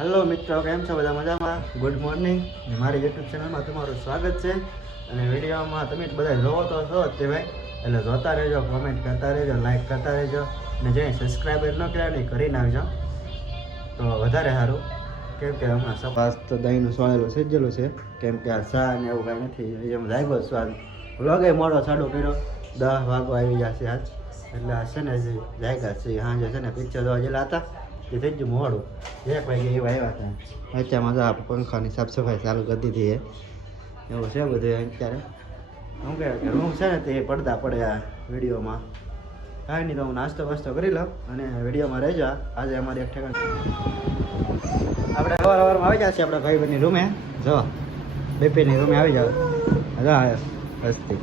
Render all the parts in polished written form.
Hello મિત્રો, કેમ છો બધા? મજામાં? Good morning. મારી યુટ્યુબ ચેનલમાં તમારું સ્વાગત છે. અને વિડીયોમાં તમે બધા જોવો તો છો તે ભાઈ, એટલે જોતા રહેજો, કોમેન્ટ કરતા રહેજો, લાઈક કરતા રહેજો, અને જે સબસ્ક્રાઈબર ન કર્યા ને કરી નાખજો તો વધારે સારું. કેમ કે હમણાં સપાસ તો દહીંનું સોળેલું સીજેલું છે, કેમ કે આ ચા ને એવું કાંઈ નથી. એમ લાગ્યો સ્વાદ વ્લોગે મોડો ચાલુ કર્યો, 10 વાગો આવી જશે આજ. એટલે આ છે ને જે લાગ્યા છે સાંજે છે ને પિક્ચર જોવા ગયેલા હતા, એ થઈ ગયું મોડું. 1 વાગે એવા આવ્યા હતા. અત્યારમાં તો આ પંખાની સાફ સફાઈ ચાલુ કરી દીધી છે. એવું છે બધું અત્યારે. શું કહેવાય કે રૂમ છે ને તે પડદા પડે આ વિડીયોમાં. કાંઈ નહીં, તો હું નાસ્તો વાસ્તો કરી લઉં અને વિડીયોમાં રહેજો. આજે અમારી એક ઠેકાણ આપણે સવારમાં આવી જશે આપણા ભાઈબંધની રૂમે. જો બીપીની રૂમે આવી જાવ. જો આવ્યો હસ્તી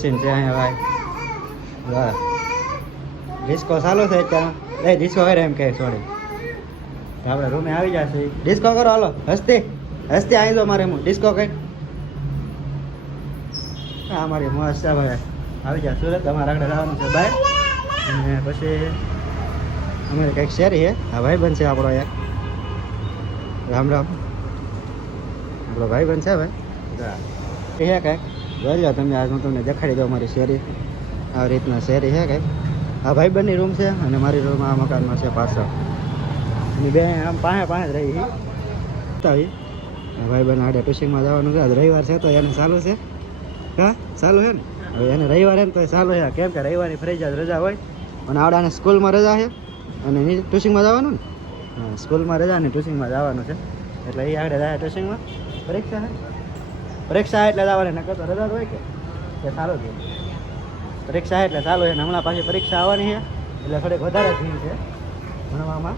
સચિન છે અહીંયા ભાઈ. વાહ, ડિસ્કો ચાલુ છે અત્યારે. એ ડિસ્કો કરે એમ કહે સોરી. તો આપણે રૂમે આવી જશે. ડિસ્કો કરો, હાલો. હસ્તી હસ્તી આવી દો મારે. હું ડિસ્કો કઈ હા મારી મસ્ત છે ભાઈ. આવી જાય સુરત, અમારે આગળ જવાનું છે બાય. અને પછી અમારે કંઈક શેરી છે. આ ભાઈબંધ છે આપણો એક. રામ રામ. આપણો ભાઈબંધ છે ભાઈ. એ કંઈક જોઈ લો તમે. આજ હું તમને દેખાડી દઉં મારી શેરી. આવી રીતના શેરી છે કંઈક. આ ભાઈબંધની રૂમ છે અને મારી રૂમ આ મકાનમાં છે પાછળ. એની બે આમ પાસે જ રહી આવી. ભાઈબંધ આડે ટ્યુશનમાં જવાનું છે. આજ રવિવાર છે તો એને ચાલુ છે. હા ચાલુ છે ને. હવે એને રવિવાર એમ તો ચાલુ છે, કેમ કે રવિવારની ફરજિયાત રજા હોય. અને આવડાને સ્કૂલમાં રજા છે અને એની ટ્યુશનમાં જવાનું ને. હા, સ્કૂલમાં રજા ને ટ્યુશનમાં જવાનું છે. એટલે એ આગળ જાય ટ્યુશનમાં. પરીક્ષા છે, પરીક્ષા એટલે જવાની. નકર તો રજા હોય કે સારું છે. પરીક્ષા એટલે ચાલુ છે ને હમણાં પાછી પરીક્ષા આવવાની છે. એટલે થોડીક વધારે ભીડ છે ભણવામાં.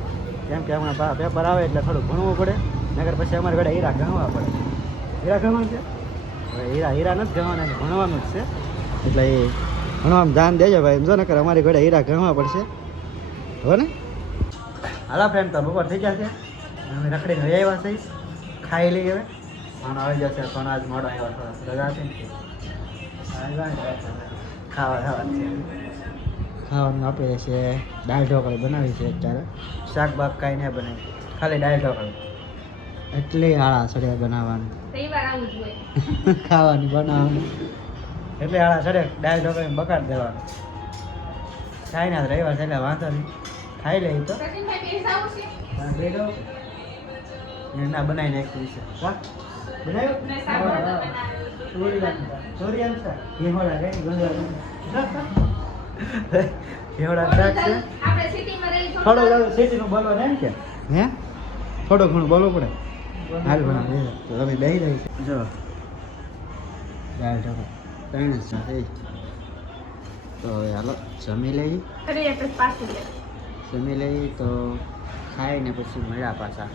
કેમ કે હમણાં પેપર આવે એટલે થોડુંક ભણવું પડે. નગર પછી અમારે ઘરે હીરા ગણવા પડે. હીરા ગણવાનું છે. હવે હીરા નથી ગણવાના, ભણવાનું જ છે. એટલે એ ભણવામાં ધ્યાન દેજો ભાઈ. સમજો નકર અમારી ઘરે હીરા ગણવા પડશે. હવે ને હાલા ફ્રેન્ડ, તો બપોર થઈ જશે. અમે રખડીને લઈ આવ્યા છે. ખાઈ લઈએ હવે. ખાનો આવી જશે. પણ આજ મોડો આવ્યો, થોડો રજા છે. ખાવાનું આપણે છે દાળ ઢોકળી બનાવી છે અત્યારે. શાક બાક કાંઈ નહીં બનાવી, ખાલી દાળ ઢોકળી. એટલી આળા સડે બનાવવાનું, ખાવાની બનાવવાનું. એટલે આળા સડે દાળ ઢોકળી બગાડ દેવાનું. ખાઈ ના રવિવાર છે એટલે વાંધો નહીં, ખાઈ લે. તો ના બનાવી નાખ્યું છે. થોડું સિટીનું બોલવાનું એમ કે હે થોડું ઘણું બોલવું પડે. હાલ બનાવી તમે દઈ રહી છે. જો દાળ ઢોકળી 3 છે. તો હાલો જમી લઈ. જમી લઈ તો ખાઈને પછી મળ્યા પાછા.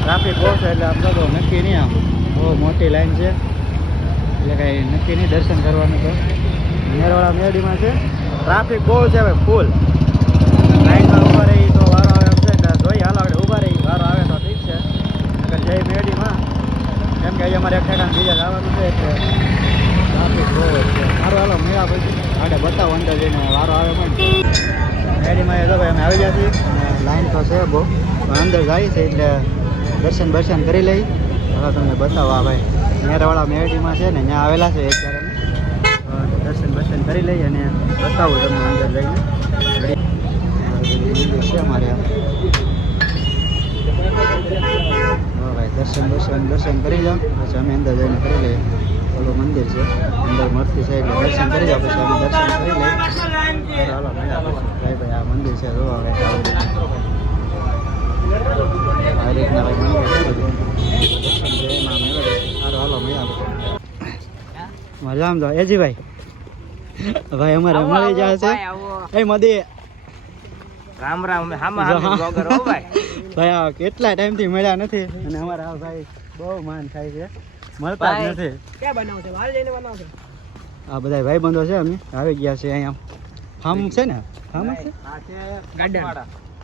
ટ્રાફિક બહુ છે એટલે આમ તો નક્કી નહીં. આમ બહુ મોટી લાઈન છે એટલે કાંઈ નક્કી નહીં દર્શન કરવાનું. તો મેરવાળા મેરડીમાં છે. ટ્રાફિક બહુ છે હવે, ફૂલ. લાઈનમાં ઊભા રહી તો વારો આવે એમ છે. એટલે જોઈએ હાલો આપણે ઊભા રહી, વારો આવે તો ઠીક છે. અગર જઈ મેરડીમાં, કેમ કે અહીંયા અમારે એક ઠેકાણ બીજા જવાનું છે એટલે ટ્રાફિક બહુ જ છે. સારું હાલો મેળા પછી આપણે બતાવો અંદર જઈને વારો આવે પણ. મેરડીમાં એ તો ભાઈ અમે આવી જઈએ અને લાઈન તો છે બહુ, પણ અંદર જાય છે એટલે દર્શન કરી લઈ. હવે તમને બતાવો આ ભાઈ મેરવાળા મેરડીમાં છે ને, ત્યાં આવેલા છે અત્યારે. દર્શન કરી લઈ અને બતાવું તમને અંદર જઈને. છે અમારે ભાઈ દર્શન કરી જાઓ પછી અમે અંદર જઈને કરી લઈએ. ઓલું મંદિર છે અંદર મૂર્તિ છે એટલે દર્શન કરી જાઓ પછી અમે દર્શન કરી લઈએ. ચાલો મળ્યા પછી ભાઈ આ મંદિર છે જો હવે આ રીતના ભાઈ મંદિર સારું હાલો મળ્યા. મજામાં તો એજીભાઈ ભાઈ અમારે મળી જાય છે એ મદી રામ રામ ભાઈ આ કેટલા ટાઈમ થી મળ્યા નથી અને અમારા આ ભાઈ બહુ માન થાય છે મળતા જ નથી ક્યાં બનાવશે બહાર જઈને બનાવશે આ બધા ભાઈ બંધો છે અમે આવી ગયા છે અહીંયા ફાર્મ છે ને ફાર્મ છે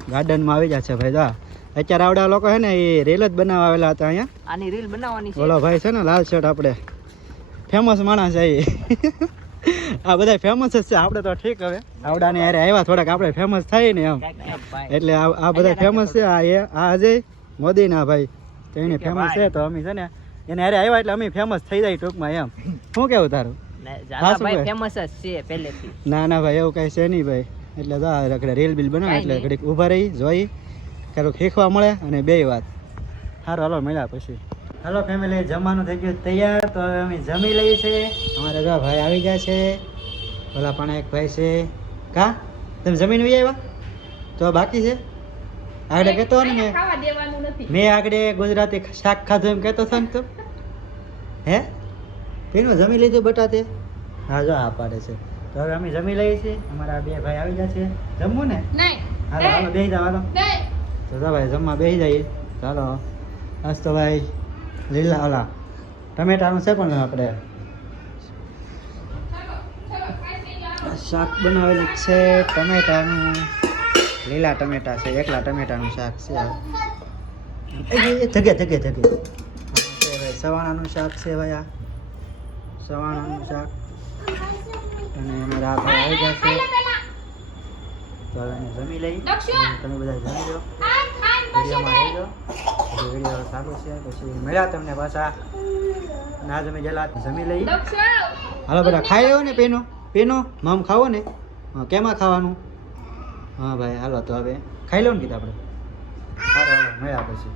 ગાર્ડનમાં આવી ગયા છે ભાઈ દા અત્યારે આવડા લોકો છે ને એ રીલ જ બનાવવા આવેલા હતા અહીંયા આની રીલ બનાવવાની છે બોલો ભાઈ છે ને લાલ શર્ટ આપણે ફેમસ માણસ છે આ બધા ફેમસ જ છે આપણે તો ઠીક હવે આવડાને યારે આવ્યા થોડાક આપણે ફેમસ થાય ને એમ એટલે આ બધા ફેમસ છે આ અજય મોદી ના ભાઈ તો એને ફેમસ છે તો અમે છે ને એને યારે આવ્યા એટલે અમે ફેમસ થઈ જાય ટૂંકમાં એમ શું કેવું તારું ફેમસ જ છે પહેલેથી ના ભાઈ એવું કઈ છે નહીં ભાઈ એટલે તો રખડે રીલ બિલ બનાવે એટલે ઘડીક ઊભા રહી જોઈ ક્યારેક શીખવા મળે અને બે વાત સારું હાલો મળ્યા પછી હાલો ફેમિલી જમવાનું થઈ ગયું તૈયાર તો હવે અમે જમી લઈએ છીએ અમારે જો ભાઈ આવી ગયા છે ઓલા પણ એક ભાઈ છે કા તમે જમીને આવી આવ્યા તો બાકી છે આગળ કહેતો ને મેં આગળ ગુજરાતી શાક ખાધું એમ કહેતો હતો ને તું હે પેલું જમી લીધું બટાતે હા જો આ પાડે છે તો હવે અમે જમી લઈએ છીએ અમારા બે ભાઈ આવી ગયા છે જમવું ને હાલો હાલો બેસી જાવ હાલો તો ભાઈ જમવા બેસી જઈએ ચાલો આજ તો ભાઈ લીલા ઓલા ટમેટાનું છે પણ આપણે શાક બનાવેલું છે ટમેટાનું લીલા ટમેટા છે એકલા ટમેટાનું શાક છે જગે સવાણાનું શાક છે ભાઈ આ સવાણાનું શાક અને અમારા આ ભાઈ આવી ગયા છે તો હવે જમી લઈ તમે બધા જમી લો વિડીયોમાં રહી જાઓ વિડીયો સારું છે પછી મળ્યા તમને પાછા ના જમી ગયેલા જમી લઈ હાલો બધા ખાઈ લેવો ને પેનો મમ ખાવો ને હા કેમાં ખાવાનું હા ભાઈ હાલો તો હવે ખાઈ લો ને કીધું આપણે સારું હાલો મળ્યા પછી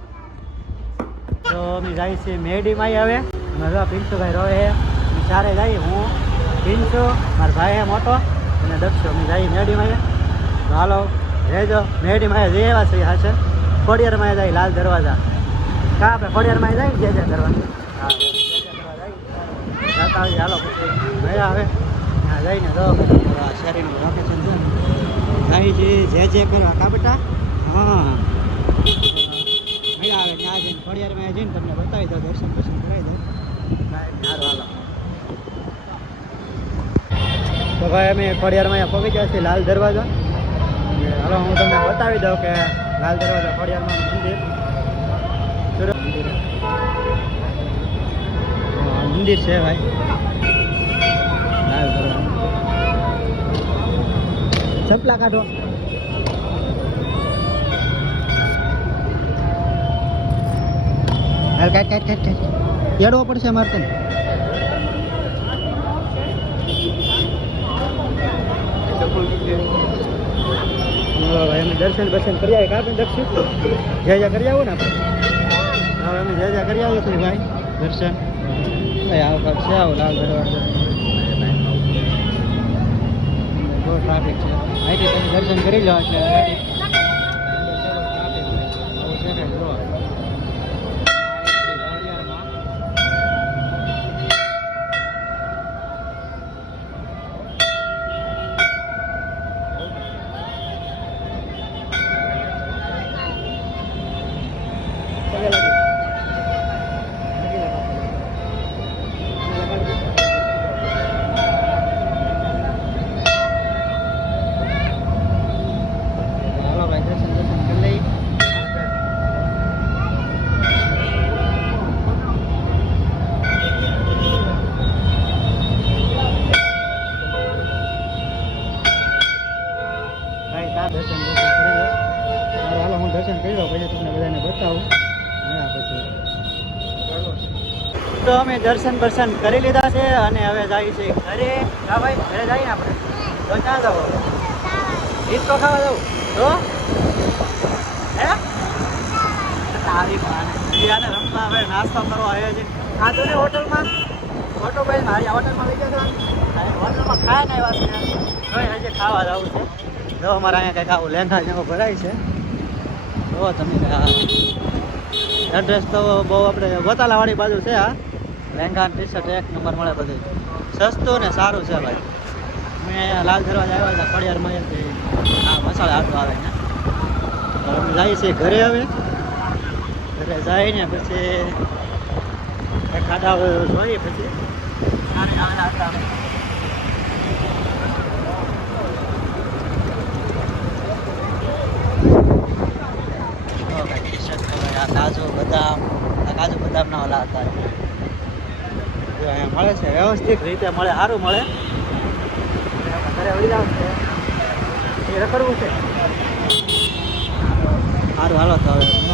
તો અમે જાય છે મેડીમાં હવે અમે પિન્ટુભાઈ રહે છે ચારે જાય હું પિન્ટુ મારા ભાઈ હે મોટો અને દક્ષો અમે જઈએ મેડીમાં તો હાલો રહેજો મેડીમાં જઈ એવા છે હા છે ખોડિયારમાં જાય લાલ દરવાજા કા આપણે ખોડિયારમાં જાય જે દરવાજા હા જતા હાલો પછી મળ્યા આવે ત્યાં જઈને તો શરીરનું લોકેશન છે જાય છે જે કરવા કા બેટા હા મળ્યા આવે ત્યાં જઈને ખોડિયારમાં જઈને તમને બતાવી દો દર્શન કરાવી દો સારું હાલો તો ભાઈ અમે ખોડિયારમાં પહોંચી ગયા છીએ લાલ દરવાજા હાલો હું તમને બતાવી દઉં કે લાલ દરવાજા ખોડિયારમાં મંદિર છે ભાઈ લાલ દરવાજા ચપલા કાઢો હાલ કાઢ એડવો પડશે મારે તને ભાઈ અમે દર્શન કરી આવે કાં દર્શન જય કરી આવો ને આપણે હવે અમે જય કરી આવીએ છીએ ભાઈ દર્શન ભાઈ આ વખત છે આવો લાલ દરવાજા બહુ ટ્રાફિક છે અહીંથી તમે દર્શન કરી લો એટલે તો અમે દર્શન કરી લીધા છે અને હવે જઈએ છીએ ઘરે હા ભાઈ ઘરે જઈએ ને આપણે તો ક્યાં જવો ડિસ્કો ખાવા જવું તો હે તારી પાને રમવા હવે નાસ્તો કરવા આવ્યા છે ખાધું ને હોટલમાં ભાઈ મારી હોટલમાં લઈ ગયા હતા હોટલમાં ખાય ને આવ્યા છે હજી ખાવા જવું છે જો અમારે અહીંયા કંઈક આવું લેંઘા જેવો ભરાય છે જો તમે એડ્રેસ તો બહુ આપણે ગોતાલાવાળી બાજુ છે આ લેંઘા ટી શર્ટ એક નંબર મળે બધું સસ્તું ને સારું છે ભાઈ અમે અહીંયા લાલ દરવાજા આવ્યા હતા ખોડિયારમાં આ મસાલા હાટું આવે ને તો અમે જઈએ છીએ ઘરે હવે ઘરે જઈને પછી એક ખાડા જોઈએ પછી સારે આવેલા હતા કાજુ બદામના ઓલા હતા અહીંયા મળે છે વ્યવસ્થિત રીતે મળે સારું મળે ઘરે વળી જવાનું છે એ રખડવું છે સારું હાલો તો હવે